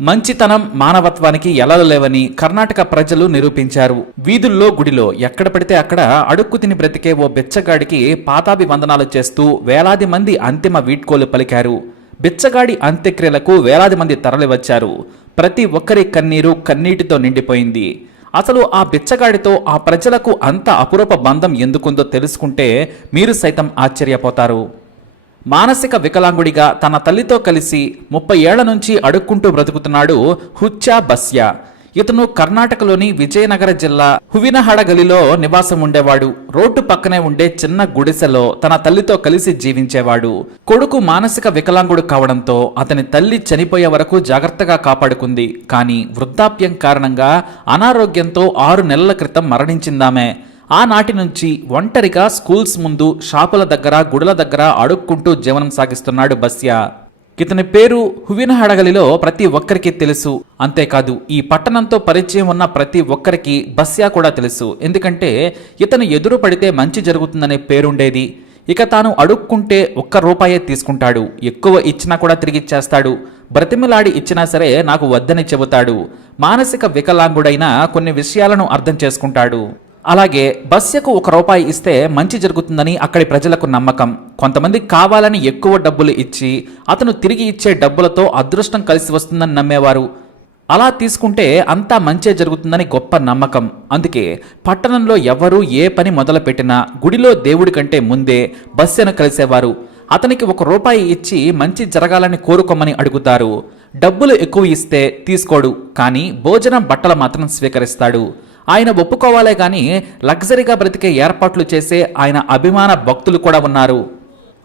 మంచితనం మానవత్వానికి ఎలాలు లేవని కర్ణాటక ప్రజలు నిరూపించారు. వీధుల్లో గుడిలో ఎక్కడ పడితే అక్కడ అడుక్కు తిని బ్రతికే ఓ బిచ్చగాడికి పాతాభివందనాలు చేస్తూ వేలాది మంది అంతిమ వీడ్కోలు పలికారు. బిచ్చగాడి అంత్యక్రియలకు వేలాది మంది తరలివచ్చారు. ప్రతి ఒక్కరి కన్నీరు కన్నీటితో నిండిపోయింది. అసలు ఆ బిచ్చగాడితో ఆ ప్రజలకు అంత అపురూప బంధం ఎందుకుందో తెలుసుకుంటే మీరు సైతం ఆశ్చర్యపోతారు. మానసిక వికలాంగుడిగా తన తల్లితో కలిసి 30 ఏళ్ల నుంచి అడుక్కుంటూ బ్రతుకుతున్నాడు హుచ్చా బస్యా. ఇతను కర్ణాటకలోని విజయనగర జిల్లా హువినహడగలిలో నివాసం ఉండేవాడు. రోడ్డు పక్కనే ఉండే చిన్న గుడిసెలో తన తల్లితో కలిసి జీవించేవాడు. కొడుకు మానసిక వికలాంగుడు కావడంతో అతని తల్లి చనిపోయే వరకు జాగ్రత్తగా కాపాడుకుంది. కానీ వృద్ధాప్యం కారణంగా అనారోగ్యంతో 6 నెలల క్రితం మరణించిందామె. ఆనాటి నుంచి ఒంటరిగా స్కూల్స్ ముందు, షాపుల దగ్గర, గుడుల దగ్గర అడుక్కుంటూ జీవనం సాగిస్తున్నాడు బస్యా. ఇతని పేరు హువినహడగలిలో ప్రతి ఒక్కరికి తెలుసు. అంతేకాదు ఈ పట్టణంతో పరిచయం ఉన్న ప్రతి ఒక్కరికి బస్యా కూడా తెలుసు. ఎందుకంటే ఇతను ఎదురు పడితే మంచి జరుగుతుందనే పేరుండేది. ఇక తాను అడుక్కుంటే ₹1 తీసుకుంటాడు. ఎక్కువ ఇచ్చినా కూడా తిరిగిచ్చేస్తాడు. బ్రతిమిలాడి ఇచ్చినా సరే నాకు వద్దని చెబుతాడు. మానసిక వికలాంగుడైనా కొన్ని విషయాలను అర్థం చేసుకుంటాడు. అలాగే బస్యకు ₹1 ఇస్తే మంచి జరుగుతుందని అక్కడి ప్రజలకు నమ్మకం. కొంతమంది కావాలని ఎక్కువ డబ్బులు ఇచ్చి అతను తిరిగి ఇచ్చే డబ్బులతో అదృష్టం కలిసి వస్తుందని నమ్మేవారు. అలా తీసుకుంటే అంతా మంచే జరుగుతుందని గొప్ప నమ్మకం. అందుకే పట్టణంలో ఎవరూ ఏ పని మొదలుపెట్టినా గుడిలో దేవుడి కంటే ముందే బస్యను కలిసేవారు. అతనికి ₹1 ఇచ్చి మంచి జరగాలని కోరుకోమని అడుగుతారు. డబ్బులు ఎక్కువ ఇస్తే తీసుకోడు, కానీ భోజనం బట్టలు మాత్రం స్వీకరిస్తాడు. ఆయన ఒప్పుకోవాలే గాని లగ్జరీగా బ్రతికే ఏర్పాట్లు చేసే ఆయన అభిమాన భక్తులు కూడా ఉన్నారు.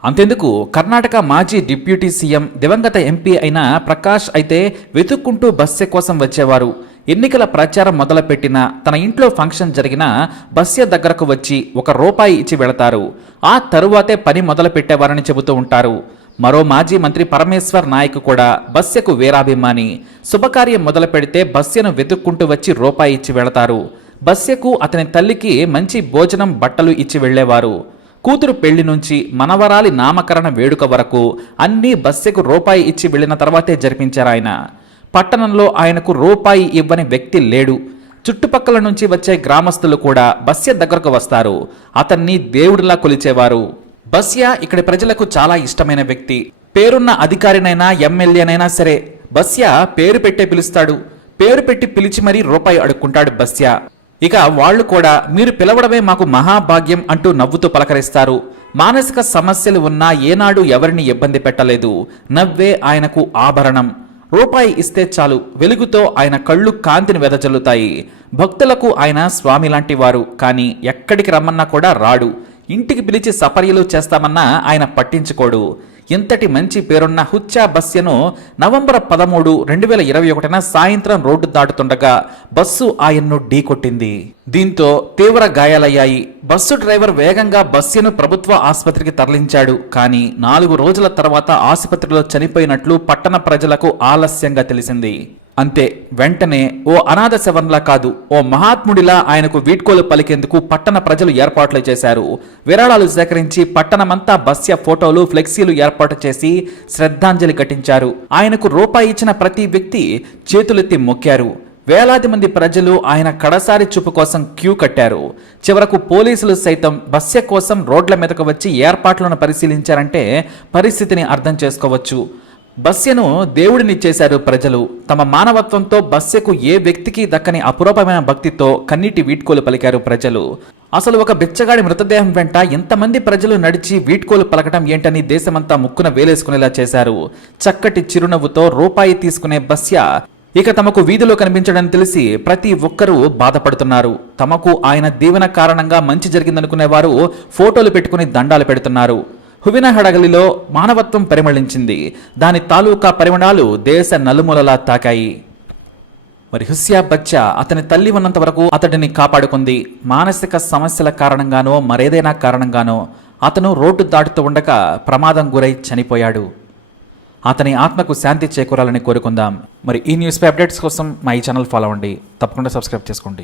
అంతెందుకు కర్ణాటక మాజీ డిప్యూటీ సీఎం దివంగత ఎంపీ అయిన ప్రకాష్ అయితే వెతుక్కుంటూ బస్య కోసం వచ్చేవారు. ఎన్నికల ప్రచారం మొదలుపెట్టిన, తన ఇంట్లో ఫంక్షన్ జరిగినా బస్య దగ్గరకు వచ్చి ₹1 ఇచ్చి వెళతారు. ఆ తరువాతే పని మొదలు పెట్టేవారని చెబుతూ ఉంటారు. మరో మాజీ మంత్రి పరమేశ్వర్ నాయక్ కూడా బస్యకు వీరాభిమాని. శుభకార్యం మొదలు పెడితే బస్యను వెతుక్కుంటూ వచ్చి ₹1 ఇచ్చి వెళతారు. బస్యకు అతని తల్లికి మంచి భోజనం, బట్టలు ఇచ్చి వెళ్లేవారు. కూతురు పెళ్లి నుంచి మనవరాలి నామకరణ వేడుక వరకు అన్నీ బస్యకు ₹1 ఇచ్చి వెళ్లిన తర్వాతే జరిపించారాయన. పట్టణంలో ఆయనకు ₹1 ఇవ్వని వ్యక్తి లేడు. చుట్టుపక్కల నుంచి వచ్చే గ్రామస్తులు కూడా బస్య దగ్గరకు వస్తారు. అతన్ని దేవుడిలా కొలిచేవారు. బస్యా ఇక్కడి ప్రజలకు చాలా ఇష్టమైన వ్యక్తి. పేరున్న అధికారినైనా ఎమ్మెల్యేనైనా సరే బస్యా పేరు పెట్టే పిలుస్తాడు. పేరు పెట్టి పిలిచి మరీ ₹1 అడుక్కుంటాడు బస్యా. ఇక వాళ్ళు కూడా మీరు పిలవడమే మాకు మహాభాగ్యం అంటూ నవ్వుతూ పలకరిస్తారు. మానసిక సమస్యలు ఉన్నా ఏనాడు ఎవరిని ఇబ్బంది పెట్టలేదు. నవ్వే ఆయనకు ఆభరణం. ₹1 ఇస్తే చాలు, వెలుగుతో ఆయన కళ్ళు కాంతిని వెదజల్లుతాయి. భక్తులకు ఆయన స్వామి లాంటి వారు. కానీ ఎక్కడికి రమ్మన్నా కూడా రాడు. ఇంటికి పిలిచి సపర్యలు చేస్తామన్నా ఆయన పట్టించుకోడు. ఇంతటి మంచి పేరున్న హుచ్చా బస్యను నవంబర్ 13, 2021 సాయంత్రం రోడ్డు దాటుతుండగా బస్సు ఆయన్ను ఢీకొట్టింది. దీంతో తీవ్ర గాయాలయ్యాయి. బస్సు డ్రైవర్ వేగంగా బస్సును ప్రభుత్వ ఆసుపత్రికి తరలించాడు. కానీ 4 రోజుల తర్వాత ఆసుపత్రిలో చనిపోయినట్లు పట్టణ ప్రజలకు ఆలస్యంగా తెలిసింది. అంతే, వెంటనే ఓ అనాథ శవంలా కాదు, ఓ మహాత్ముడిలా ఆయనకు వీడ్కోలు పలికేందుకు పట్టణ ప్రజలు ఏర్పాట్లు చేశారు. విరాళాలు సేకరించి పట్టణమంతా బస్య ఫోటోలు, ఫ్లెక్సీలు ఏర్పాటు చేసి శ్రద్ధాంజలి ఘటించారు. ఆయనకు ₹1 ఇచ్చిన ప్రతి వ్యక్తి చేతులెత్తి మొక్కారు. వేలాది మంది ప్రజలు ఆయన కడసారి చూపు కోసం క్యూ కట్టారు. చివరకు పోలీసులు సైతం బస్య కోసం రోడ్ల మీదకు వచ్చి ఏర్పాట్లను పరిశీలించారంటే పరిస్థితిని అర్థం చేసుకోవచ్చు. బస్యను దేవుడిని చేశారు ప్రజలు. తమ మానవత్వంతో బస్యకు ఏ వ్యక్తికి దక్కని అపురూపమైన భక్తితో కన్నీటి వీడ్కోలు పలికారు ప్రజలు. అసలు ఒక బిచ్చగాడి మృతదేహం వెంట ఎంతమంది ప్రజలు నడిచి వీడ్కోలు పలకటం ఏంటని దేశమంతా ముక్కున వేలేసుకునేలా చేశారు. చక్కటి చిరునవ్వుతో ₹1 తీసుకునే బస్య ఇక తమకు వీధిలో కనిపించడం తెలిసి ప్రతి ఒక్కరూ బాధపడుతున్నారు. తమకు ఆయన దీవెన కారణంగా మంచి జరిగిందనుకునేవారు ఫోటోలు పెట్టుకుని దండాలు పెడుతున్నారు. హువినహడగలిలో మానవత్వం పరిమళించింది. దాని తాలూకా పరిమాణాలు దేశ నలుమూలలా తాకాయి. మరి హుస్యా బచ్చా అతని తల్లి ఉన్నంత వరకు అతడిని కాపాడుకుంది. మానసిక సమస్యల కారణంగానో మరేదైనా కారణంగానో అతను రోడ్డు దాటుతూ ఉండగా ప్రమాదం గురై చనిపోయాడు. అతని ఆత్మకు శాంతి చేకూరాలని కోరుకుందాం. మరి ఈ న్యూస్ అప్డేట్స్ కోసం మా ఈ ఛానల్ ఫాలో అవ్వండి. తప్పకుండా సబ్స్క్రైబ్ చేసుకోండి.